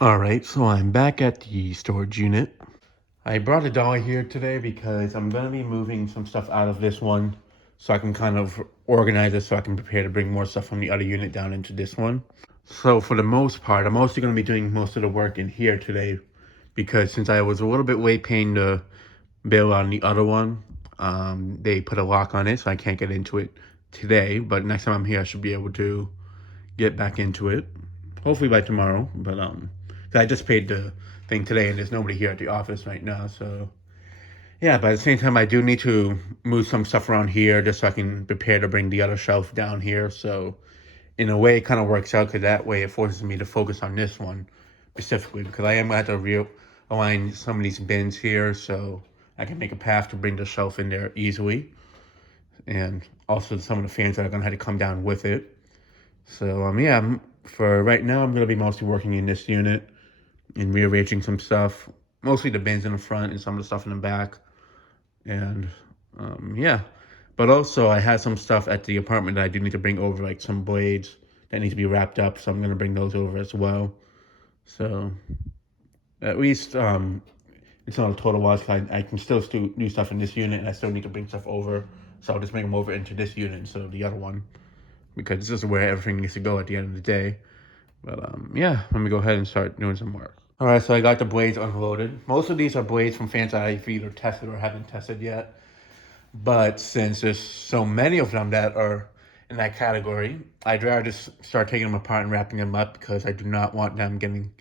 Alright, so I'm back at the storage unit. I brought a dolly here today because I'm going to be moving some stuff out of this one so I can kind of organize it so I can prepare to bring more stuff from the other unit down into this one. So for the most part, I'm mostly going to be doing most of the work in here today because since I was a little bit weight paying to bail on the other one, they put a lock on it so I can't get into it today. But next time I'm here, I should be able to get back into it. Hopefully by tomorrow, but 'cause I just paid the thing today, and there's nobody here at the office right now. So yeah, but at the same time, I do need to move some stuff around here just so I can prepare to bring the other shelf down here. So in a way, it kind of works out because that way it forces me to focus on this one specifically because I am going to have to realign some of these bins here so I can make a path to bring the shelf in there easily, and also some of the fans that are going to have to come down with it. So yeah, for right now, I'm gonna be mostly working in this unit and rearranging some stuff, mostly the bins in the front and some of the stuff in the back, and yeah. But also, I had some stuff at the apartment that I do need to bring over, like some blades that need to be wrapped up. So I'm gonna bring those over as well. So at least it's not a total loss. I can still do stuff in this unit, and I still need to bring stuff over. So I'll just bring them over into this unit instead of the other one because this is where everything needs to go at the end of the day. But yeah, let me go ahead and start doing some work. All right, so I got the blades unloaded. Most of these are blades from fans that I've either tested or haven't tested yet. But since there's so many of them that are in that category, I'd rather just start taking them apart and wrapping them up because I do not want them getting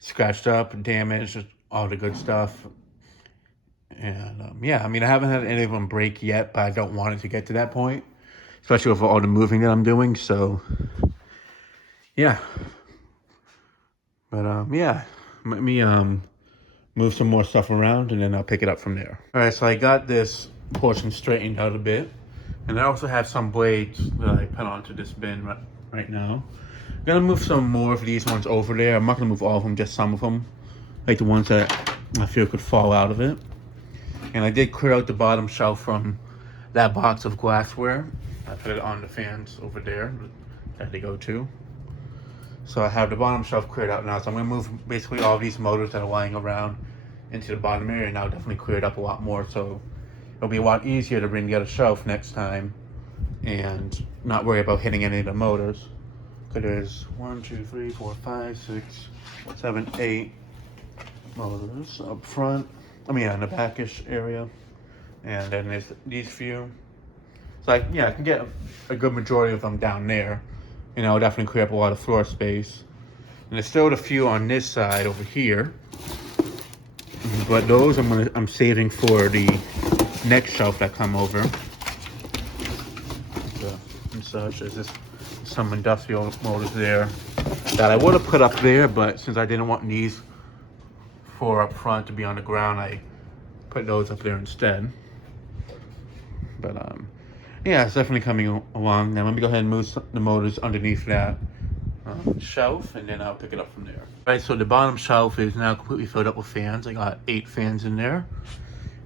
scratched up, damaged, all the good stuff. And yeah, I mean, I haven't had any of them break yet, but I don't want it to get to that point, especially with all the moving that I'm doing. So yeah, but yeah, let me move some more stuff around and then I'll pick it up from there. All right, so I got this portion straightened out a bit, and I also have some blades that I put onto this bin right now. I'm gonna move some more of these ones over there. I'm not gonna move all of them, just some of them, like the ones that I feel could fall out of it. And I did clear out the bottom shelf from that box of glassware. I put it on the fans over there that they go to. So I have the bottom shelf cleared out now. So I'm gonna move basically all these motors that are lying around into the bottom area, and I'll definitely clear it up a lot more. So it'll be a lot easier to bring the other shelf next time and not worry about hitting any of the motors. Cause there's 1, 2, 3, 4, 5, 6, 7, 8 motors up front. I mean, in the backish area, and then there's these few. So I can get a good majority of them down there. You know, definitely clear up a lot of floor space. And there's still a few on this side over here, but those I'm saving for the next shelf that come over. And such. There's just some industrial motors there that I would have put up there, but since I didn't want these four up front to be on the ground, I put those up there instead. But yeah, it's definitely coming along. Now let me go ahead and move the motors underneath that shelf, and then I'll pick it up from there. Right, so the bottom shelf is now completely filled up with fans. I got 8 fans in there,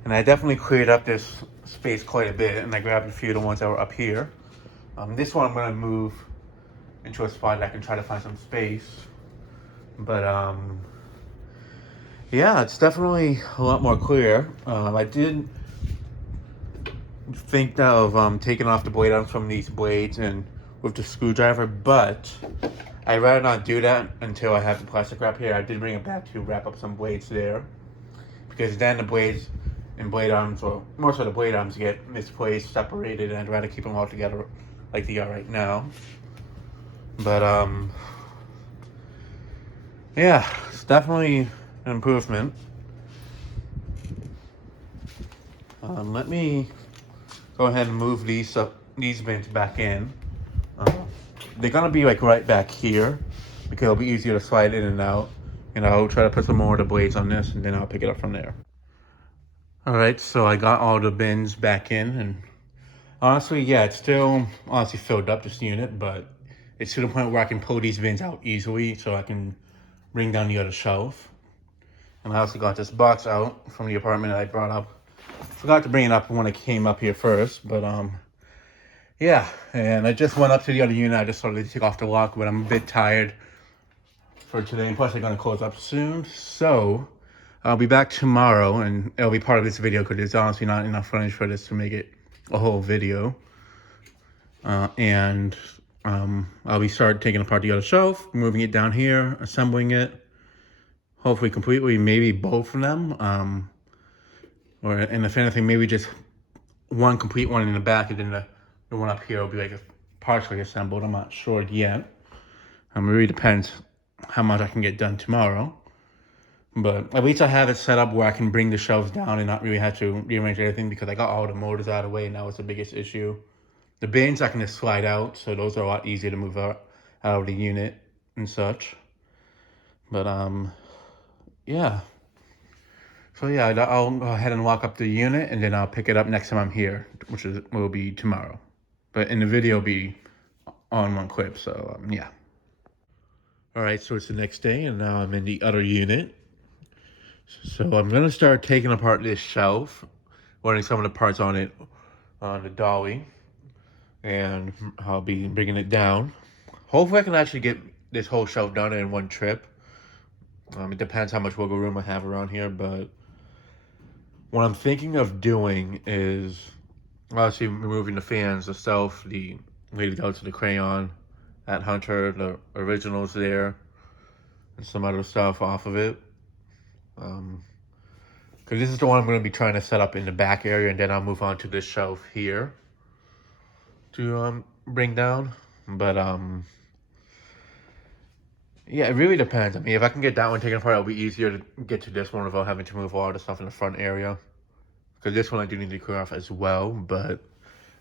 and I definitely cleared up this space quite a bit, and I grabbed a few of the ones that were up here. This one I'm going to move into a spot that I can try to find some space. But yeah, it's definitely a lot more clear. I did think of taking off the blade arms from these blades and with the screwdriver, but I'd rather not do that until I have the plastic wrap here. I did bring it back to wrap up some blades there, because then the blades and blade arms, or more so the blade arms, get misplaced, separated, and I'd rather keep them all together like they are right now. But yeah, it's definitely an improvement. Let me go ahead and move these bins back in. They're gonna be like right back here because it'll be easier to slide in and out. And I'll try to put some more of the blades on this, and then I'll pick it up from there. All right, so I got all the bins back in, and honestly, yeah, it's still honestly filled up, this unit, but it's to the point where I can pull these bins out easily so I can bring down the other shelf. And I also got this box out from the apartment that I brought up. Forgot to bring it up when I came up here first, but yeah, and I just went up to the other unit. I just started to take off the lock, but I'm a bit tired for today, and plus they're gonna close up soon. So I'll be back tomorrow, and it'll be part of this video because there's honestly not enough footage for this to make it a whole video. And I'll be start taking apart the other shelf, moving it down here, assembling it, hopefully completely, maybe both of them. And if anything, maybe just one complete one in the back, and then the one up here will be like partially assembled. I'm not sure yet. It really depends how much I can get done tomorrow. But at least I have it set up where I can bring the shelves down and not really have to rearrange everything, because I got all the motors out of the way, and that was the biggest issue. The bins I can just slide out, so those are a lot easier to move out of the unit and such. But yeah. So yeah, I'll go ahead and lock up the unit, and then I'll pick it up next time I'm here, which will be tomorrow. But in the video, it'll be on one clip, so yeah. All right, so it's the next day, and now I'm in the other unit. So I'm gonna start taking apart this shelf, running some of the parts on it on the dolly, and I'll be bringing it down. Hopefully I can actually get this whole shelf done in one trip. It depends how much wiggle room I have around here, but what I'm thinking of doing is obviously removing the fans, the shelf, the leading out to the crayon at Hunter, the originals there, and some other stuff off of it. Because this is the one I'm going to be trying to set up in the back area, and then I'll move on to this shelf here to bring down. But yeah, it really depends. I mean, if I can get that one taken apart, it'll be easier to get to this one without having to move all the stuff in the front area. Because this one I do need to clear off as well, but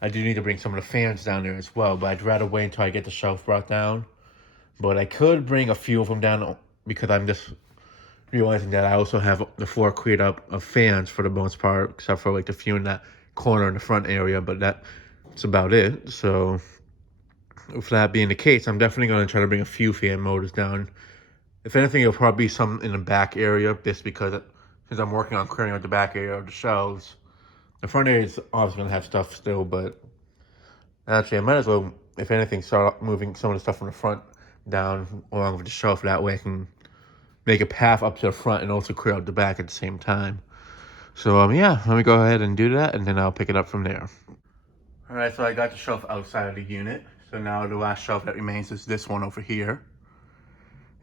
I do need to bring some of the fans down there as well. But I'd rather wait until I get the shelf brought down. But I could bring a few of them down, because I'm just realizing that I also have the floor cleared up of fans for the most part, except for like the few in that corner in the front area. But that's about it. So with that being the case, I'm definitely going to try to bring a few fan motors down. If anything, it'll probably be some in the back area, just because since I'm working on clearing out the back area of the shelves. The front area is obviously going to have stuff still, but actually I might as well, if anything, start moving some of the stuff from the front down along with the shelf. That way I can make a path up to the front and also clear out the back at the same time. So yeah, let me go ahead and do that, and then I'll pick it up from there. All right, so I got the shelf outside of the unit. So now the last shelf that remains is this one over here.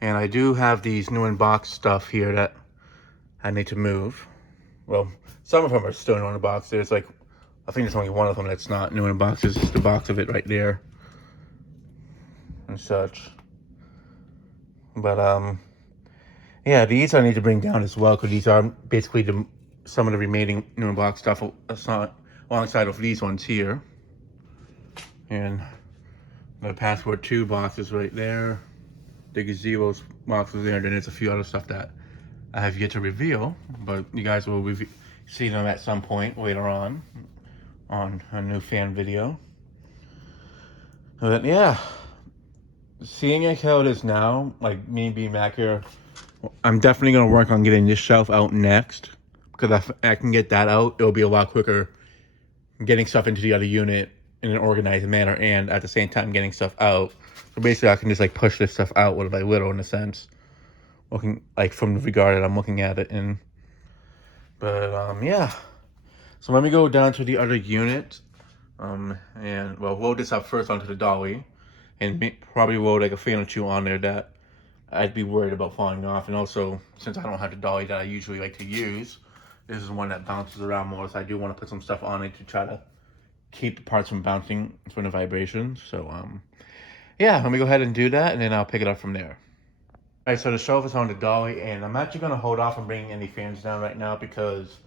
And I do have these new in box stuff here that I need to move. Well, some of them are still new in the box. There's like, I think there's only one of them that's not new in the box. It's just the box of it right there and such. But yeah, these I need to bring down as well, because these are basically some of the remaining new in box stuff alongside of these ones here. And the Passport 2 boxes right there, the Gazebo's boxes there, and then there's a few other stuff that I have yet to reveal, but you guys will see them at some point later on a new fan video. But yeah, seeing like how it is now, like me being back here, I'm definitely going to work on getting this shelf out next, because if I can get that out, it'll be a lot quicker getting stuff into the other unit in an organized manner, and at the same time getting stuff out. So basically I can just like push this stuff out little by little, in a sense, looking like from the regard that I'm looking at it in. But yeah, so let me go down to the other unit, and well, load this up first onto the dolly, and probably load like a fan or two on there that I'd be worried about falling off. And also, since I don't have the dolly that I usually like to use, this is one that bounces around more, so I do want to put some stuff on it to try to keep the parts from bouncing from the vibrations. So yeah, let me go ahead and do that, and then I'll pick it up from there. All right, so the shelf is on the dolly, and I'm actually going to hold off on bringing any fans down right now, because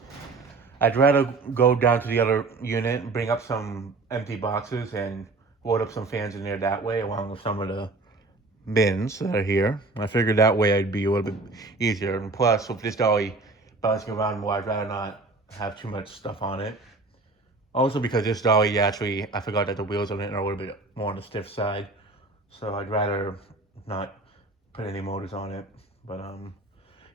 I'd rather go down to the other unit and bring up some empty boxes and load up some fans in there that way, along with some of the bins that are here. I figured that way I'd be a little bit easier. And plus, with this dolly bouncing around more, I'd rather not have too much stuff on it. Also, because this dolly, actually, I forgot that the wheels on it are a little bit more on the stiff side, so I'd rather not put any motors on it. But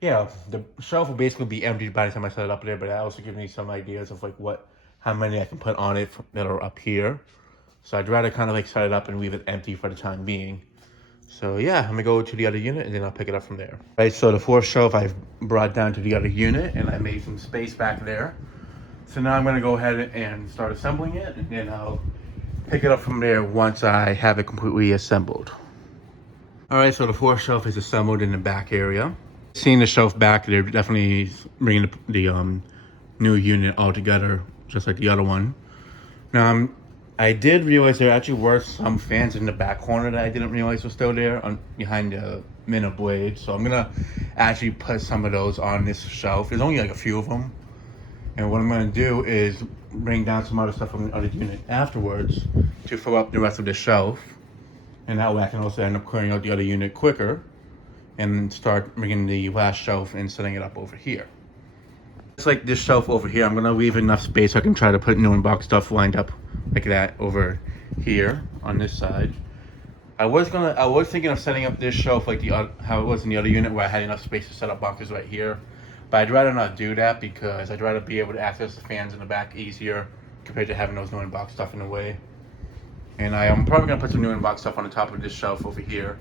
yeah, the shelf will basically be empty by the time I set it up there, but that also gives me some ideas of like how many I can put on it that are up here. So I'd rather kind of like set it up and leave it empty for the time being. So yeah, I'm gonna go to the other unit and then I'll pick it up from there. Right, so the fourth shelf I've brought down to the other unit and I made some space back there. So now I'm gonna go ahead and start assembling it and then I'll pick it up from there once I have it completely assembled. All right, so the fourth shelf is assembled in the back area. Seeing the shelf back, they're definitely bringing the new unit all together, just like the other one. Now, I did realize there actually were some fans in the back corner that I didn't realize were still there behind the Minna blade. So I'm gonna actually put some of those on this shelf. There's only like a few of them. And what I'm gonna do is bring down some other stuff from the other unit afterwards to fill up the rest of the shelf. And that way I can also end up clearing out the other unit quicker and start bringing the last shelf and setting it up over here. Just like this shelf over here, I'm gonna leave enough space so I can try to put new in-box stuff lined up like that over here on this side. I was thinking of setting up this shelf like how it was in the other unit where I had enough space to set up boxes right here. But I'd rather not do that because I'd rather be able to access the fans in the back easier compared to having those new in-box stuff in the way. And I'm probably gonna put some new in-box stuff on the top of this shelf over here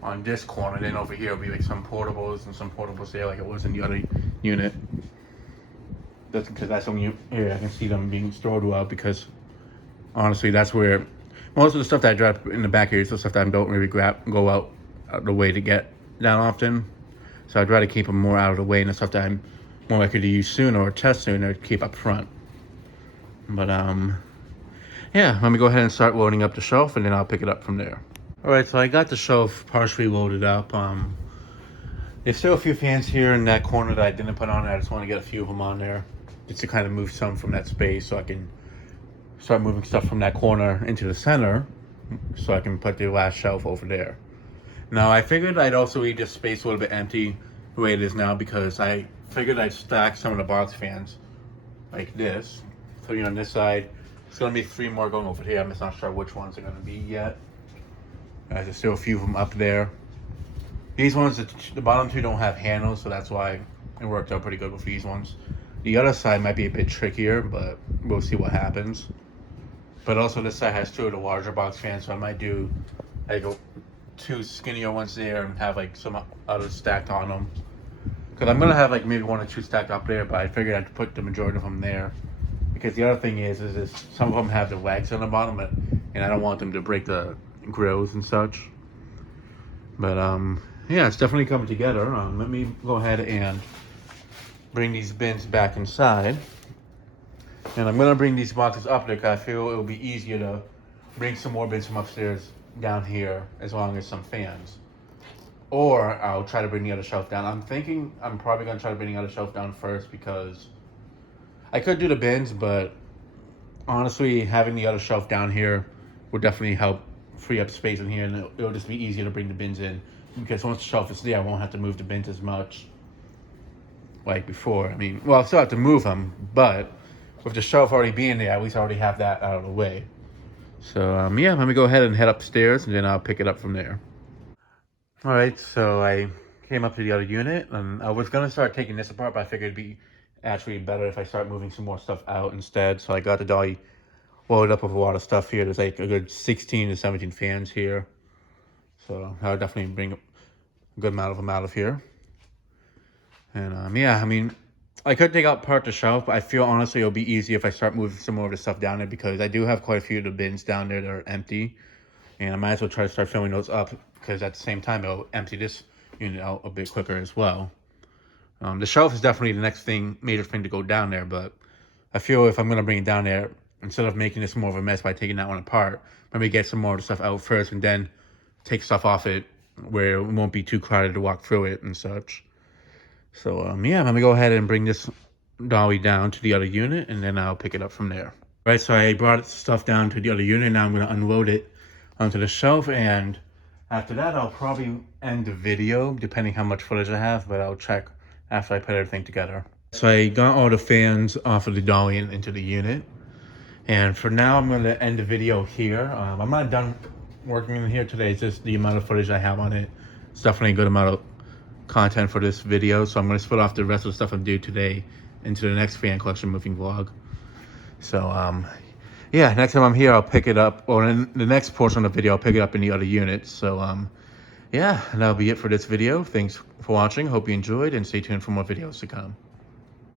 on this corner. Then over here will be like some portables and some portables there like it was in the other unit. That's because that's the only area I can see them being stored well, because honestly that's where most of the stuff that I drive in the back area is the stuff that I don't really go out the way to get down often. So I'd rather keep them more out of the way, and the stuff that I'm more likely to use sooner or test sooner keep up front. But yeah, let me go ahead and start loading up the shelf and then I'll pick it up from there. All right, so I got the shelf partially loaded up. There's still a few fans here in that corner that I didn't put on. I just want to get a few of them on there just to kind of move some from that space so I can start moving stuff from that corner into the center so I can put the last shelf over there. Now, I figured I'd also leave this space a little bit empty the way it is now because I figured I'd stack some of the box fans like this. So, on this side, it's going to be 3 more going over here. I'm just not sure which ones are going to be yet. There's still a few of them up there. These ones, the bottom 2 don't have handles, so that's why it worked out pretty good with these ones. The other side might be a bit trickier, but we'll see what happens. But also this side has 2 of the larger box fans, so I might do like 2 skinnier ones there and have like some others stacked on them. Because I'm going to have like maybe 1 or 2 stacked up there, but I figured I'd put the majority of them there. Because the other thing is some of them have the legs on the bottom, and I don't want them to break the grills and such. But yeah, it's definitely coming together. Let me go ahead and bring these bins back inside. And I'm gonna bring these boxes up there because I feel it'll be easier to bring some more bins from upstairs down here as long as some fans. Or I'll try to bring the other shelf down. I'm thinking I'm probably gonna try to bring the other shelf down first because I could do the bins, but honestly, having the other shelf down here would definitely help free up space in here, and it'll just be easier to bring the bins in because once the shelf is there, I won't have to move the bins as much like before. I mean, well, I'll still have to move them, but with the shelf already being there, at least I already have that out of the way. So yeah, let me go ahead and head upstairs and then I'll pick it up from there. All right, so I came up to the other unit and I was gonna start taking this apart, but I figured it'd be actually better if I start moving some more stuff out instead. So I got the dolly loaded up with a lot of stuff here. There's like a good 16 to 17 fans here. So I'll definitely bring a good amount of them out of here. And yeah, I mean, I could take out part of the shelf, but I feel honestly it'll be easy if I start moving some more of the stuff down there because I do have quite a few of the bins down there that are empty. And I might as well try to start filling those up because at the same time it'll empty this unit out a bit quicker as well. The shelf is definitely the next major thing to go down there, but I feel if I'm going to bring it down there, instead of making this more of a mess by taking that one apart, maybe get some more of the stuff out first and then take stuff off it where it won't be too crowded to walk through it and such. So yeah, let me go ahead and bring this dolly down to the other unit and then I'll pick it up from there. Right, so I brought stuff down to the other unit. Now I'm going to unload it onto the shelf, and after that I'll probably end the video depending how much footage I have, but I'll check after I put everything together. So I got all the fans off of the dolly and into the unit. And for now, I'm going to end the video here. I'm not done working in here today. It's just the amount of footage I have on it. It's definitely a good amount of content for this video. So I'm going to split off the rest of the stuff I'm doing today into the next fan collection moving vlog. So yeah, next time I'm here, I'll pick it up, or in the next portion of the video, I'll pick it up in the other units. So, yeah, and that'll be it for this video. Thanks for watching. Hope you enjoyed, and stay tuned for more videos to come.